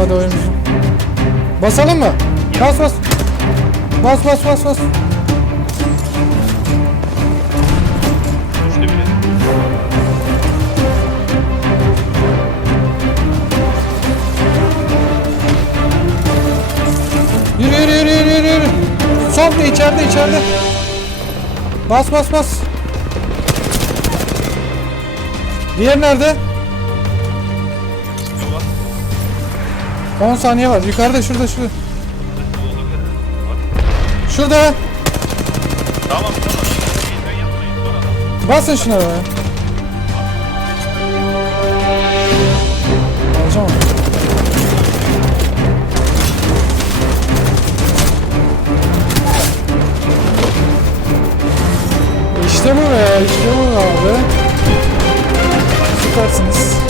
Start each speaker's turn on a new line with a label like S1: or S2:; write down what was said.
S1: hadi oyuncu. Basalım mı? Bas bas. Bas bas bas bas. Yürü yürü yürü yürü yürü. yürü. Da içeride içeride. Bas bas bas. Diğer nerede? 10 saniye var. Yukarıda şurada şurada. Şurada.
S2: Tamam tamam. Basın şuna be.
S1: İşte bu be, işte bu abi. Süpersiniz.